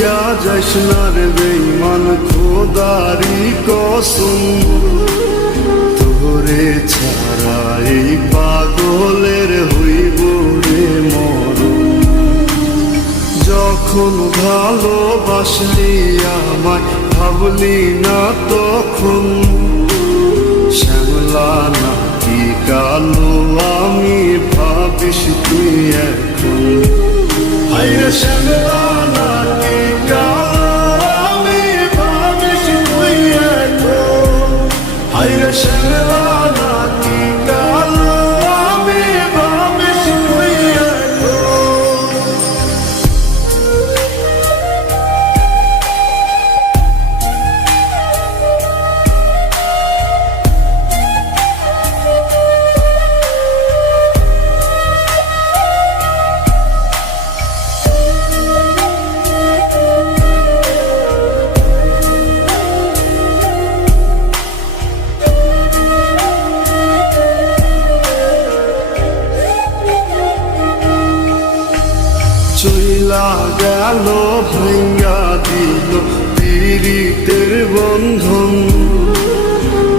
ভুলিয়া যাইস না রে বেঈমান খোদারি কসম, তোরে ছাড়া এই পাগলের হইব রে মরণ। যখন ভালোবাসলি আমায় ভাবলি না তখন, শ্যামলা নাকি কালো আমি ভাবিস তুই এখন। হায়রে শ্যামলা নাকি কালো আমি ভাবিস তুই এখন। হায়রে শ্যামলা নাকি কালো আমি ভাবিস তুই এখন। চইলা গেল ভাঙ্গা দিল পীড়িতের বন্ধন,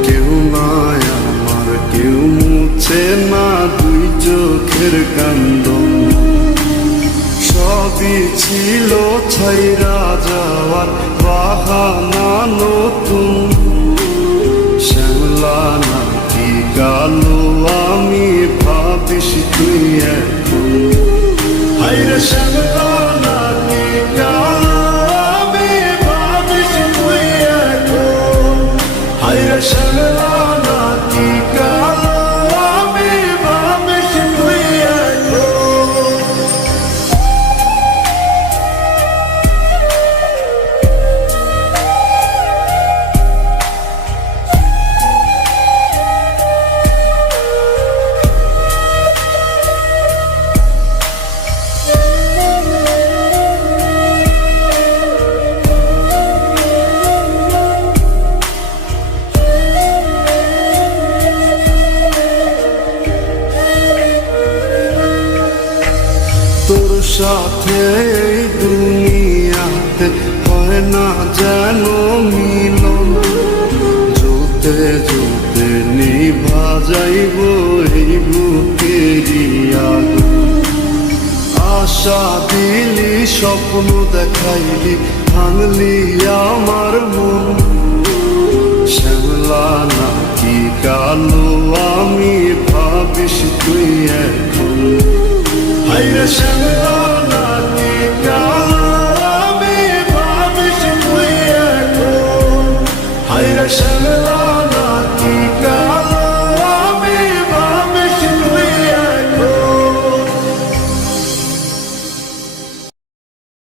কেউ নাই আমার কেউ মুছে না দুই চোখের কান্দন। সবই ছিল ছাইরা যাওয়ার বাহানা নতুন, শ্যামলা নাকি কালো আমি ভাবিস তুই এখন। হায়রে শ্যামলা নাকি কালো আমি ভাবিস তুই এখন। হায়রে শ্যামলা নাকি কালো আমি ভাবিস তুই এখন। তোর সাথে এই দুনিয়াতে হয় না যেন মিলন, জোতে জোতে নিভা যাইব এই বুকেরই আগুন। আশা দিলি স্বপ্ন দেখাইলি ভাঙলি আমার মন, শ্যামলা নাকি কালো আমি ভাবিস তুই এখন। হায়রে শ্যামলা